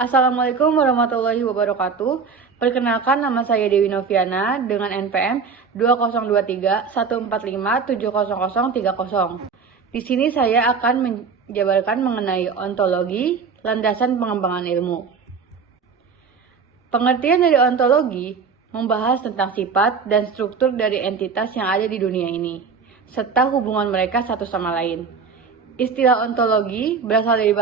Assalamualaikum warahmatullahi wabarakatuh. Perkenalkan, nama saya Dewi Noviana dengan NPM 202314570030. Di sini saya akan menjabarkan mengenai ontologi, landasan pengembangan ilmu. Pengertian dari ontologi membahas tentang sifat dan struktur dari entitas yang ada di dunia ini, serta hubungan mereka satu sama lain. Istilah ontologi berasal dari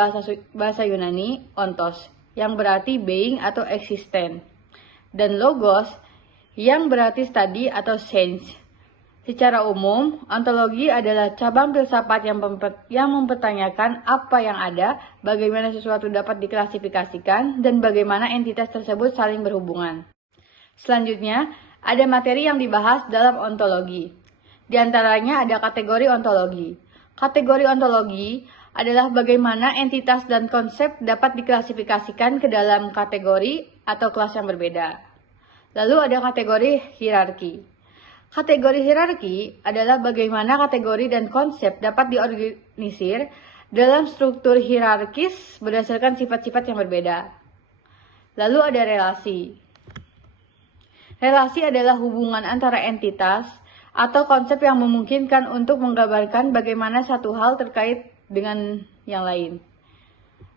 bahasa Yunani, ontos, yang berarti being atau eksisten, dan logos, yang berarti study atau science. Secara umum, ontologi adalah cabang filsafat yang mempertanyakan apa yang ada, bagaimana sesuatu dapat diklasifikasikan, dan bagaimana entitas tersebut saling berhubungan. Selanjutnya, ada materi yang dibahas dalam ontologi. Di antaranya ada kategori ontologi. Kategori ontologi adalah bagaimana entitas dan konsep dapat diklasifikasikan ke dalam kategori atau kelas yang berbeda. Lalu ada kategori hierarki. Kategori hierarki adalah bagaimana kategori dan konsep dapat diorganisir dalam struktur hierarkis berdasarkan sifat-sifat yang berbeda. Lalu ada relasi. Relasi adalah hubungan antara entitas atau konsep yang memungkinkan untuk menggambarkan bagaimana satu hal terkait dengan yang lain.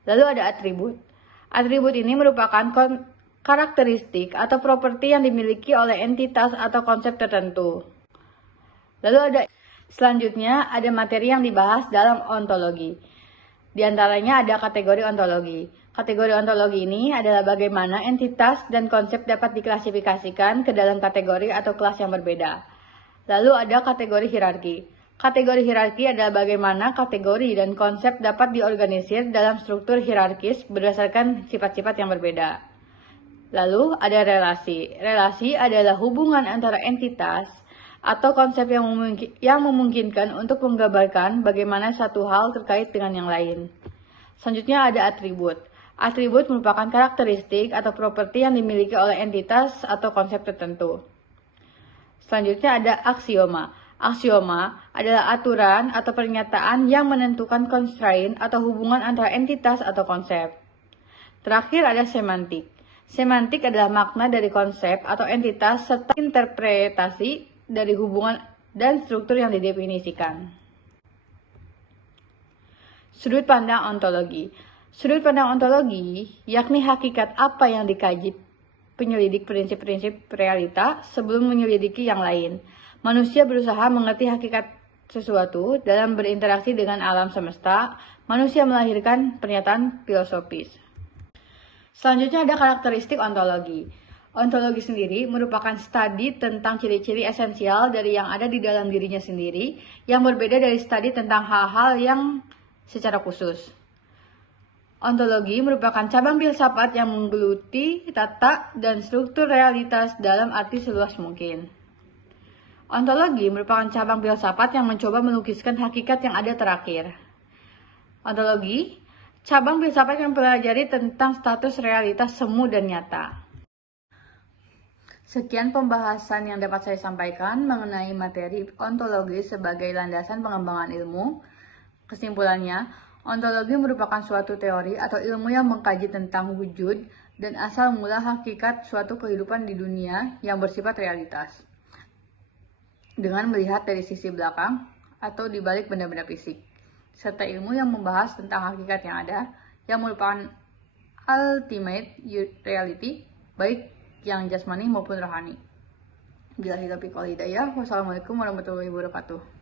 Lalu ada atribut. Atribut ini merupakan karakteristik atau properti yang dimiliki oleh entitas atau konsep tertentu. Lalu selanjutnya ada materi yang dibahas dalam ontologi. Di antaranya ada kategori ontologi. Kategori ontologi ini adalah bagaimana entitas dan konsep dapat diklasifikasikan ke dalam kategori atau kelas yang berbeda. Lalu ada kategori hierarki. Kategori hierarki adalah bagaimana kategori dan konsep dapat diorganisir dalam struktur hierarkis berdasarkan sifat-sifat yang berbeda. Lalu ada relasi. Relasi adalah hubungan antara entitas atau konsep yang memungkinkan untuk menggambarkan bagaimana satu hal terkait dengan yang lain. Selanjutnya ada atribut. Atribut merupakan karakteristik atau properti yang dimiliki oleh entitas atau konsep tertentu. Selanjutnya ada aksioma. Aksioma adalah aturan atau pernyataan yang menentukan constraint atau hubungan antara entitas atau konsep. Terakhir ada semantik. Semantik adalah makna dari konsep atau entitas serta interpretasi dari hubungan dan struktur yang didefinisikan. Sudut pandang ontologi. Sudut pandang ontologi yakni hakikat apa yang dikaji penyelidik prinsip-prinsip realita sebelum menyelidiki yang lain. Manusia berusaha mengerti hakikat sesuatu dalam berinteraksi dengan alam semesta. Manusia melahirkan pernyataan filosofis. Selanjutnya ada karakteristik ontologi. Ontologi sendiri merupakan studi tentang ciri-ciri esensial dari yang ada di dalam dirinya sendiri yang berbeda dari studi tentang hal-hal yang secara khusus. Ontologi merupakan cabang filsafat yang menggeluti tata dan struktur realitas dalam arti seluas mungkin. Ontologi merupakan cabang filsafat yang mencoba melukiskan hakikat yang ada terakhir. Ontologi, cabang filsafat yang mempelajari tentang status realitas semu dan nyata. Sekian pembahasan yang dapat saya sampaikan mengenai materi ontologi sebagai landasan pengembangan ilmu. Kesimpulannya, ontologi merupakan suatu teori atau ilmu yang mengkaji tentang wujud dan asal mula hakikat suatu kehidupan di dunia yang bersifat realitas, dengan melihat dari sisi belakang atau di balik benda-benda fisik, serta ilmu yang membahas tentang hakikat yang ada, yang merupakan ultimate reality, baik yang jasmani maupun rohani. Billahi taufiq wal hidayah. Wassalamualaikum warahmatullahi wabarakatuh.